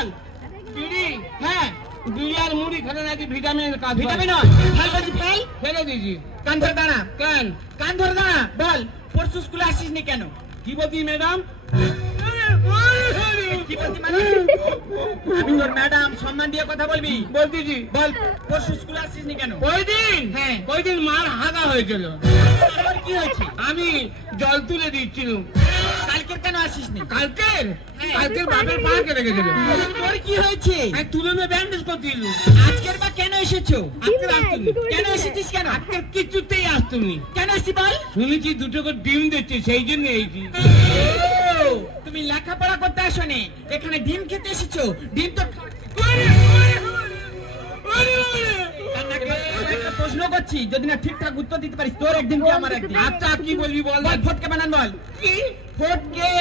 বল বিড়ি হ্যাঁ বিড়ি আর মুড়ি খেলে নাকি ভিটামিন কাজ ভিটামিন ফেল বলছি ফেল ফেলে দিয়েছি। কান ধরে দাঁড়া কেন কান ধরে দাঁড়া বল পরশু স্কুলে আসিস নি কেন কি বলছি ম্যাডাম? কি বলছি মানে আমি তোর ম্যাডাম সম্মান দিয়ে কথা বলবি বলতেছি বল পরশু স্কুলে আসিস নি কেন ওই দিন হ্যাঁ। ওই দিন মার হাগা হয়েছিল, আবার কি হয়েছে আমি জল তুলে দিচ্ছিলাম। কালকে কেন আসিস নি কালকের হ্যাঁ। কালকের বাপের পা কেটে গেছিল, তোর কি হয়েছে আমি তুলে নিয়ে ব্যান্ডেজ করছিল। আজকের বা কেন এসেছো আজকে আসতুনি, কেন এসেছিস কেন আজকে কিছুতেই আসতুনি। কেন এসছি বল শুনেছি দুটো করে ডিম দিচ্ছে, সেই জন্য এইছি। ও, তুমি লেখাপড়া করতে আসোনি, এখানে ডিম খেতে এসেছো। ডিম তো একটা প্রশ্ন করছি, যদি না ঠিকঠাক উত্তর দিতে পারিস তোর একদিন কি আমার একদিন। আচ্ছা কি বলবি বল? বল ফটকে বানান বল কি ফটকে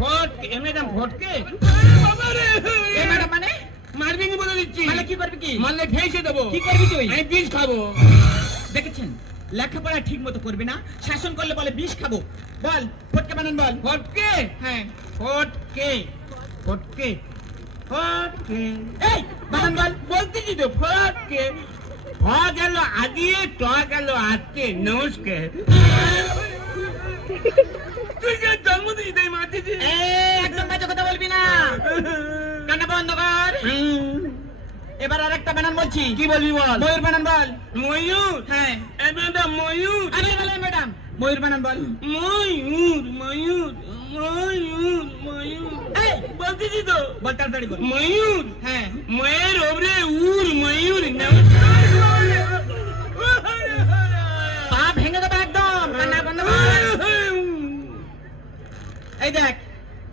ফটকে? ম্যাডাম ফটকে? এ ম্যাডাম মানে মারবি নি বলে দিচ্ছি, মানে কি করবি কি মারলে ফেসে দেবো। কি করবি তুই আমি বিষ খাবো। দেখেছেন লেখাপড়া ঠিক মতো করবি না, শাসন করলে বলে বিষ খাবো। বল ফটকে বানান বল ফটকে হ্যাঁ ফটকে ফটকে ফটকে এই বানান বল বলতেছি তো ফটকে। হ গেল আগিয়ে, ট গেল আজকে। নমস্কার। তুই যে জন্ম দিস তাই মারতেছি। একদম বাজে কথা বলবি না, কান্না বন্ধ কর। এবার আর একটা বানান বলছি, কি বলবি বল? ময়ূর বানান বল ময়ূর? হ্যাঁ এ ম্যাডাম ময়ূর। আরে বলে ম্যাডাম ময়ূর বানান বল ময়ূর ময়ূর ময়ূর ময়ূর এই বলতেছি তো। বল তাড়াতাড়ি বল ময়ূর হ্যাঁ ময়ের ওপরে উর ময়ূর। পা ভেঙে দেবে একদম, কান্না বন্ধ কর। এই দেখ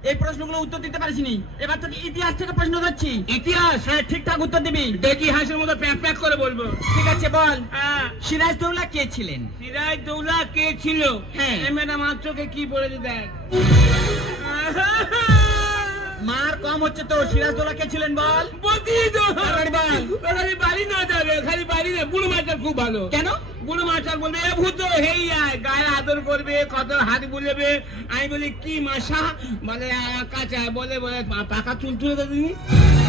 এই প্রশ্নগুলো উত্তর দিতে পারিসনি, এবার তোকে ইতিহাস থেকে প্রশ্ন করছি। ইতিহাস? হ্যাঁ ঠিকঠাক উত্তর দিবি। দেখি হাঁসের মতো প্যাক প্যাক করে বলবো। ঠিক আছে বল হ্যাঁ। সিরাজদৌল্লা কে ছিলেন? সিরাজদৌল্লা কে ছিল? হ্যাঁ। এ ম্যাডাম আমার চোখে কি পড়েছে দেখ। মার কম হচ্ছে তো, সিরাজদৌল্লা কে ছিলেন বল বলতেছি তো। তাড়াতাড়ি বল। খালি বাড়ি না যাবে, খালি বাড়ি না। বুড়ো মাস্টার খুব ভালো। কেন? বুড়ো মাস্টার বলবে এ ভূত হেই আয়, গায়ে আদর করবে, কত হাত বুলেবে। আমি বলি কি মাসা? বলে কাঁচা। বলে বলে পাকা চুল তুলে দেবি।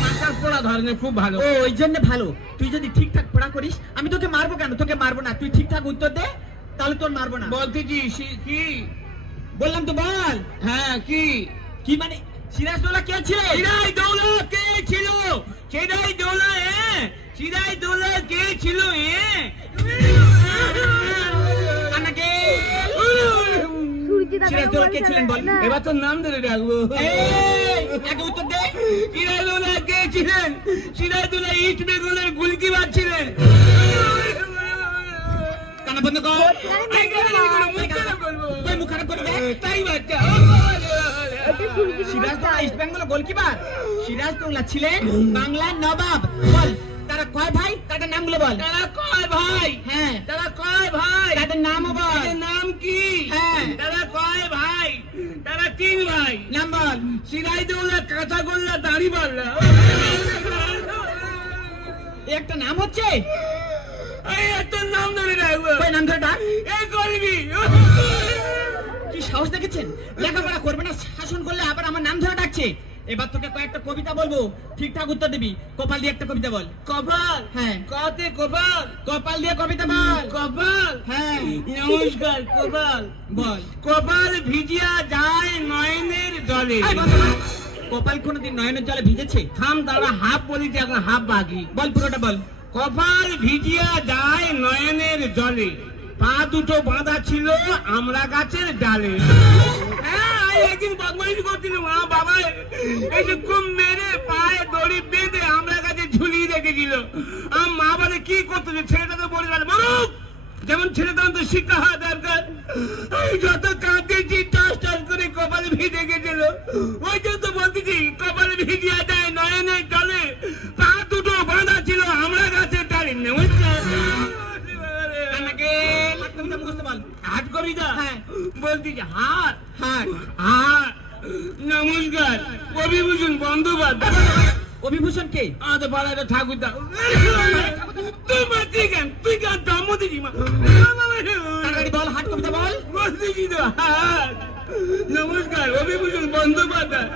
মাস্টার পড়া ধরনের খুব ভালো। ও ওই জন্য ভালো। তুই যদি ঠিকঠাক পড়া করিস আমি তোকে মারবো কেন? তোকে মারবো না, তুই ঠিকঠাক উত্তর দে তাহলে তোর মারবো না। বলতেছি কি? বললাম তো বল হ্যাঁ কি? কি মানে সিরাজদৌল্লা কে ছিলেন? সিরাজদৌল্লা কে ছিল? সিরাজদৌল্লা সিরাজদৌল্লা কে ছিল? কানাকে সিরাজদৌল্লা কে ছিলেন বল। এবার তোর নাম ধরে ডাকবো। এই আগে উত্তর দে। সিরাজদৌল্লা কে ছিলেন? সিরাজদৌল্লা ইস্ট বেঙ্গলের গোলকিপার ছিলেন। কানা বন্ধ কর। আমি কেন বলবো? মুখ কেন বলবো? তুই মুখ খারাপ করে দে। তাই বাচ্চা। সিরাজদৌল্লা ইস্ট বেঙ্গল গোলকিপার। সিরাজদৌল্লা ছিলেন বাংলার নবাব। বল তারা কয় ভাই, তাদের নামগুলো বল। তারা কয় ভাই? হ্যাঁ তারা কয় ভাই? তাদের নামও বল। তাদের নাম কি? হ্যাঁ। তারা কয় ভাই? তারা 3 ভাই। নাম বল। সিরাজদৌল্লা, কাঁচাগোল্লা, দাড়িপাল্লা। এই একটা নাম হচ্ছে, এই তোর নাম ধরে ডাকবো। ওই নাম ধরে ডাক। এ করবি? কি সাহস দেখেছেন? লেখাপড়া করবে না, শাসন করলে আবার আমার নাম ধরে ডাকছে। এবার তোকে কয়েকটা কবিতা বলবো, ঠিকঠাক উত্তর দিবি। কপাল দিয়ে একটা কবিতা বল। কপাল? হ্যাঁ কতে কপাল? কপাল দিয়ে কবিতা বল। কপাল? হ্যাঁ নমস্কার। কপাল বল। কপাল ভিজিয়া যায় নয়নের জলে। এই বল, বল। কপাল কোনোদিন নয়নের জলে ভিজেছে? থাম দাঁড়া, হাফ বলেছি এখন হাফ বাকি। বল পুরোটা বল। কপাল ভিজিয়া যায় নয়নের জলে, পা দুটো বাঁধা ছিল আমরা গাছের ডালে। হ্যাঁ, আমি একদিন বদমাইশি করছিলাম, বাবা এসে খুব মেরে পায়ে দড়ি বেঁধে আমরা গাছে ঝুলিয়ে রেখেছিল। আমার মা বলে কি করতেছে? ছেলেটাকে বলে গেল বলুক, যেমন ছেলে তখন তো শিক্ষা হওয়া দরকার। আমি যত কাঁদতেছি টস টস করে কপালে ভিজে গেছিল। ওই জন্য বলতেছি কপালে ভিজিয়া যায় নয়নের জলে, পা দুটো বাঁধা ছিল আমরা গাছের ডালে। নমস্কার। কানাকে হাত কবিতা মুখস্থ বল। হাট কবিতা? হ্যাঁ। বলতেছি হাট হাট। হাট। নমস্কার, অভিভূষণ বন্দ্যোপাধ্যায়। অভিভূষণ কে? আমাদের পাড়ায় ঠাকুর দা। তুই মারছি কেন? তুই কেন জন্ম দিবি? তাড়াতাড়ি বল, হাট কবিতা বল। বলতেছি তো হাট নমস্কার, অভিভূষণ বন্দ্যোপাধ্যায়।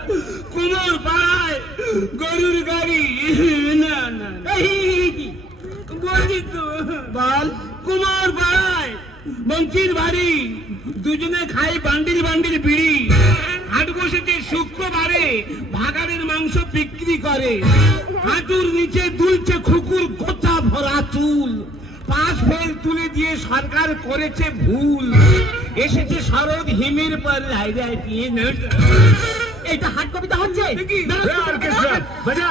কুমোর পাড়ায় গরুর গাড়ি। না না না। বলছি তো, বল। কুমোর পাড়ায় বঞ্চির বাড়ি, দুজনে খাই বান্ডিল বান্ডিল বিড়ি। হাট বসেছে শুক্রবারে, ভাগাড়ের মাংস বিক্রি করে। হাঁটুর নিচে দুলছে খুকুর গোটা ভরা চুল। 5 ফেল তুলে দিয়ে সরকার করেছে ভুল। এসেছে শরৎ হিমের পর এটা হাট কবিতা হচ্ছে। দেখি। অর্কেস্ট্রা বাজা।